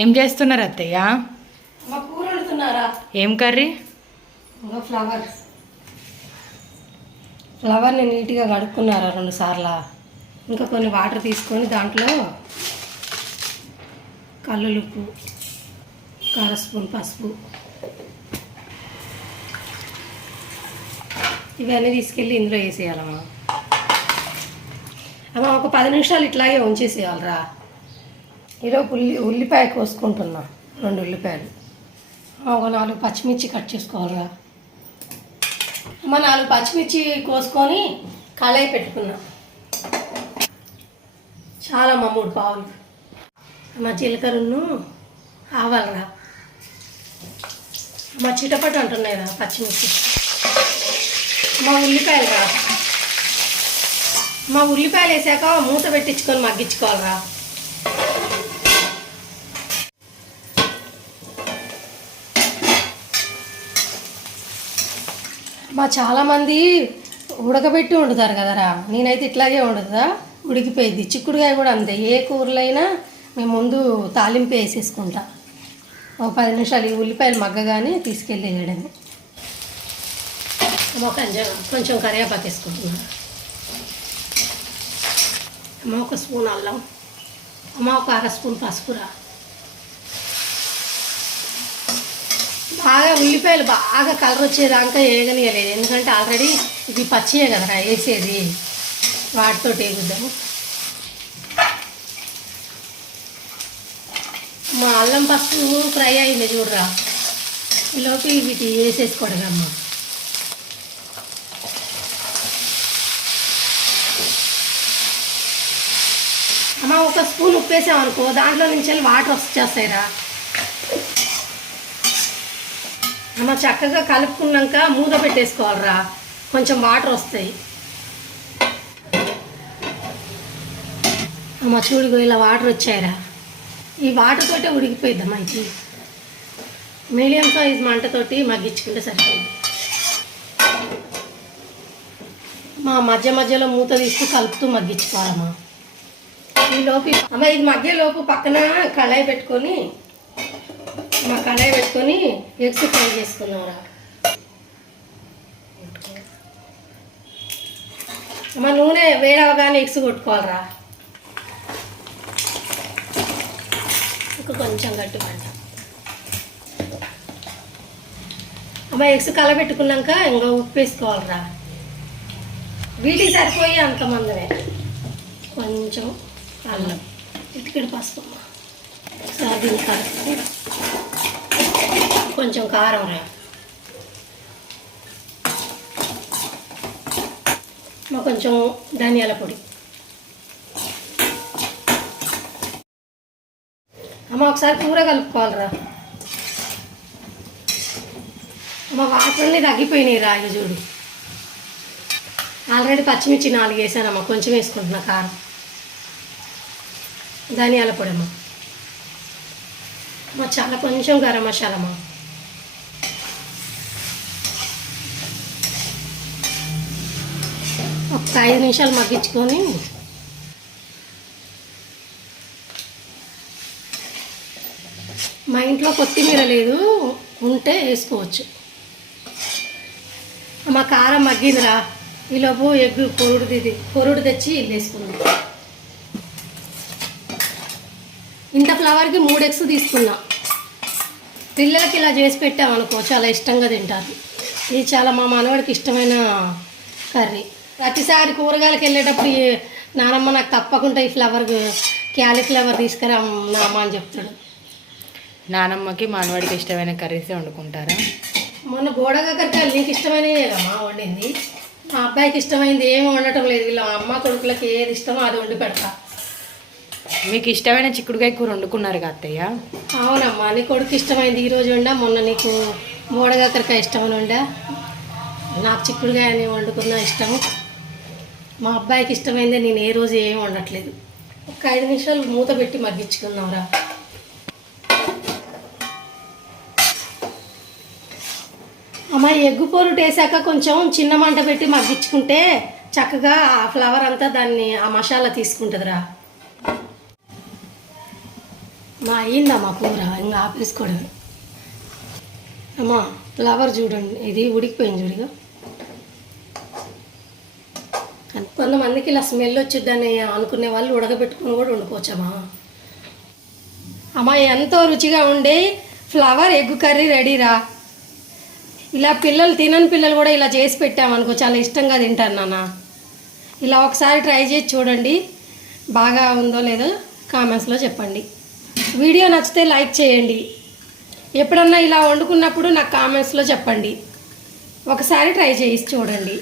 ఏం చేస్తున్నారు అత్తయ్య? మా కూర వండుతున్నారా? ఏం కర్రీ? ఫ్లవర్ని నీట్గా కడుక్కున్నారా 2 సార్లు. ఇంకా కొన్ని వాటర్ తీసుకొని దాంట్లో కల్లులుప్పు, కార స్పూన్ పసుపు ఇవన్నీ తీసుకెళ్ళి ఇందులో వేసేయాలమ్మా. అమ్మ ఒక 10 నిమిషాలు ఇట్లాగే ఉంచేసేయాలరా. ఈలోపు ఉల్లిపాయ కోసుకుంటున్నా, 2 ఉల్లిపాయలు, ఒక 4 పచ్చిమిర్చి కట్ చేసుకోవాలరా. అమ్మ 4 పచ్చిమిర్చి కోసుకొని కళాయి పెట్టుకున్నా. చాలా 3 పావులు మా జీలకర్రను ఆవాలరా. మా చిటపట అంటున్నాయి రా పచ్చిమిర్చి. మా ఉల్లిపాయలు రా. మా ఉల్లిపాయలు వేసాక మూత పెట్టించుకొని మగ్గించుకోవాలరా. మా చాలామంది ఉడకబెట్టి వండుతారు కదరా, నేనైతే ఇట్లాగే వండుతా, ఉడికిపోయింది. చిక్కుడుకాయ కూడా అంతే, ఏ కూరలైనా మేము ముందు తాలింపు వేసేసుకుంటా. ఒక 10 నిమిషాలు ఈ ఉల్లిపాయలు మగ్గగానే తీసుకెళ్ళి వేయడమే. కొంచెం కరివేపాకు వేసుకుంటున్నా. అమ్మ 1 స్పూన్ అల్లం, అమ్మ 1 అర స్పూన్ పసుపురా. బాగా ఉల్లిపాయలు బాగా కలర్ వచ్చేదాకా వేయగనియలేదు, ఎందుకంటే ఆల్రెడీ ఇది పచ్చియే కదరా వేసేది, వాటితో వేగుద్దాము. మా అల్లం పసుపు ఫ్రై అయింది చూడరా, ఈలోపు వీటి వేసేసుకోవడమమ్మా. అమ్మ 1 స్పూన్ ఉప్పు వేసామనుకో, దాంట్లో నుంచి వాటర్ వచ్చేస్తాయిరా. అమ్మ చక్కగా కలుపుకున్నాక మూత పెట్టేసుకోవాలరా, కొంచెం వాటర్ వస్తాయి. అమ్మ చూడుగో ఇలా వాటర్ వచ్చాయిరా. ఈ వాటర్ తోటే ఉడికిపోయిద్దమ్మా. ఇది మీడియం సైజ్ మంటతోటి మగ్గించుకుంటే సరిపోయింది. మా మధ్యలో మూత తీస్తూ కలుపుతూ మగ్గించుకోవాలమ్మా. ఈలోపు అమ్మ ఇది మధ్యలోపు పక్కన కళాయి పెట్టుకొని ఎగ్స్ ఫ్రై చేసుకున్నారా. అమ్మ నూనె వేడవగానే ఎగ్స్ కొట్టుకోవాలరా. కొంచెం గట్టి పంట అమ్మ. ఎగ్స్ కలబెట్టుకున్నాక ఇంకా ఉప్పు వేసుకోవాలరా. వీటికి సరిపోయి అంతమందమే. కొంచెం అల్లం, ఇటుకడి పసుపు, సాధీని కలుపు, కొంచెం కారం రా. కొంచెం ధనియాల పొడి. అమ్మ ఒకసారి కూర కలుపుకోవాలరా. అమ్మ వాటర్ని తగ్గిపోయినాయి రా. ఇవి చూడు, ఆల్రెడీ పచ్చిమిర్చి 4 వేసానమ్మా, కొంచెం వేసుకుంటున్నా కారం, ధనియాల పొడి అమ్మ. చాలా కొంచెం గరం మసాలా అమ్మ. ఒక 5 నిమిషాలు మగ్గించుకొని మా ఇంట్లో కొత్తిమీర లేదు, ఉంటే వేసుకోవచ్చు. మా కారం మగ్గిందిరా. ఈలోపు ఎగ్ పొరుడు తెచ్చి వేసుకుందాం. ఇంత ఫ్లవర్కి 3 ఎగ్స్ తీసుకున్నా. పిల్లలకి ఇలా చేసి పెట్టామనుకో చాలా ఇష్టంగా తింటారు. ఇది చాలా మా మనవాడికి ఇష్టమైన కర్రీ. ప్రతిసారి కూరగాయలకు వెళ్ళేటప్పుడు నానమ్మ నాకు తప్పకుండా ఈ క్యాలీఫ్లవర్ తీసుకురా నాన్న అని చెప్తాడు. నానమ్మకి మనవాడికి ఇష్టమైన కర్రీసే వండుకుంటారా? మొన్న గోడకాకరకాయలు నీకు ఇష్టమైనవి కదమ్మా వండింది. మా అబ్బాయికి ఇష్టమైంది ఏమి వండటం లేదు. వీళ్ళ అమ్మ కొడుకులకి ఏది ఇష్టమో అది వండి పెడతా. మీకు ఇష్టమైన చిక్కుడుకాయ కూర వండుకున్నారు కదా అత్తయ్య? అవునమ్మా, నీ కొడుకు ఇష్టమైంది ఈరోజు వండా, మొన్న నీకు గోడకాకరకాయ ఇష్టమని వండా, నాకు చిక్కుడుకాయ అని వండుకున్నా ఇష్టము. మా అబ్బాయికి ఇష్టమైందే నేను ఏ రోజు ఏమి వండట్లేదు. ఒక 5 నిమిషాలు మూత పెట్టి మగ్గించుకున్నావురా. అమ్మ ఎగ్గు పొరుటు వేసాక కొంచెం చిన్న మంట పెట్టి మగ్గించుకుంటే చక్కగా ఆ ఫ్లవర్ అంతా దాన్ని ఆ మసాలా తీసుకుంటుందిరా. అయ్యిందమ్మా కూర, ఇంకా ఆపేసుకోవడమే. అమ్మా ఫ్లవర్ చూడండి, ఇది ఉడికిపోయింది చూడిగా. కొంతమందికి ఇలా స్మెల్ వచ్చిద్దని అనుకునే వాళ్ళు ఉడకబెట్టుకుని కూడా వండుకోవచ్చమ్మా. అమ్మా ఎంతో రుచిగా ఉండే ఫ్లవర్ ఎగ్ కర్రీ రెడీరా. ఇలా పిల్లలు తినని పిల్లలు కూడా ఇలా చేసి పెట్టామనుకో చాలా ఇష్టంగా తింటారు నాన్న. ఇలా ఒకసారి ట్రై చేసి చూడండి, బాగా ఉందో లేదో కామెంట్స్లో చెప్పండి. వీడియో నచ్చితే లైక్ చేయండి. ఎప్పుడన్నా ఇలా వండుకున్నప్పుడు నాకు కామెంట్స్లో చెప్పండి. ఒకసారి ట్రై చేసి చూడండి.